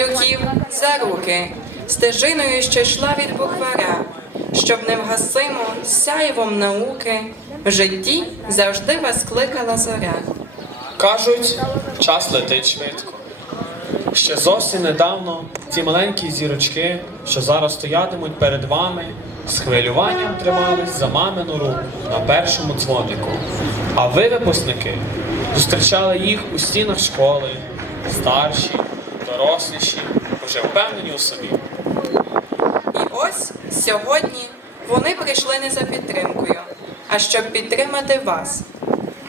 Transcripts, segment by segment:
Люків за руки, стежиною, що йшла від букваря, щоб невгасимо сяйвом науки в житті завжди вас кликала зоря. Кажуть, час летить швидко. Ще зовсім недавно ці маленькі зірочки, що зараз стоятимуть перед вами, з хвилюванням тримались за мамину руку на першому дзвонику. А ви, випускники, зустрічали їх у стінах школи, старші, доросліші, уже впевнені у собі. І ось сьогодні вони прийшли не за підтримкою, а щоб підтримати вас.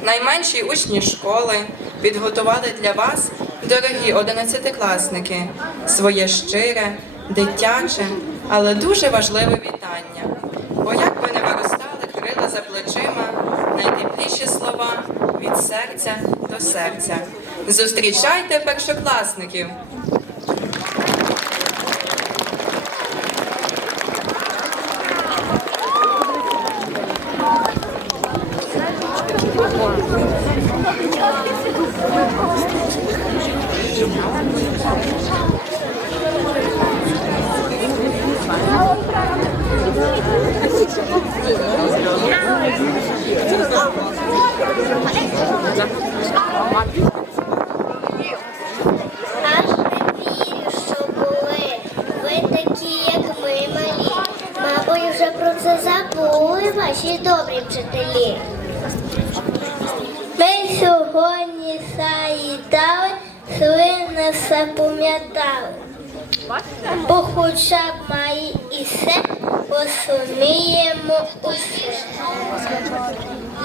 Найменші учні школи підготували для вас, дорогі одинадцятикласники, своє щире, дитяче, але дуже важливе вітання. Бо як би не виростали крила за плечима, найтепліші слова від серця до серця. Зустрічайте першокласників! Аж не вірю, що були. Ви такі, як ми малі. Мабуть, вже про це забули ваші добрі вчителі. Ми сьогодні заїдали, свини запам'ятали. Бо хоча б має і все, посуміємо усе.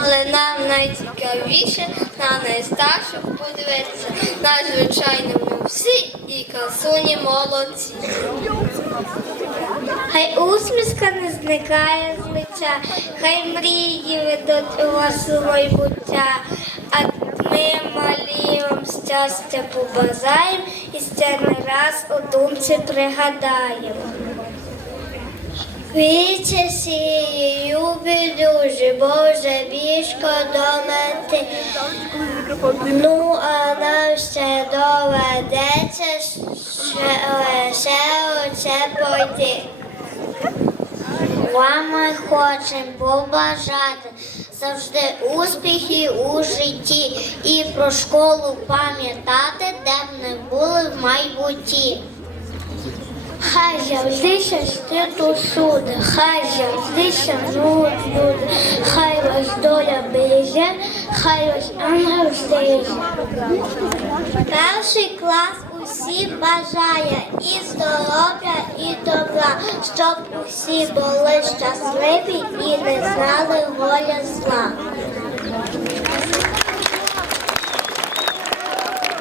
Але нам найцікавіше на найстарших подивитися. Надзвичайно ми всі і красуні молодці. Хай усмішка не зникає з лиця, хай мрії ведуть у вас у майбуття, а ми малі вам щастя побажаємо і ще не раз у думці пригадаємо. Віче сією дуже, Боже, бішко до мети. Ну, а нам ще доведеться ще оце пойти. Вам ми хочемо побажати завжди успіхів у житті і про школу пам'ятати, де б не були в майбутті. Хай завжди щастить усюди, хай завжди шанують люди, хай вас доля береже, хай вас ангел стереже. Перший клас усі бажає і здоров'я, і добра, щоб усі були щасливі і не знали голя зла.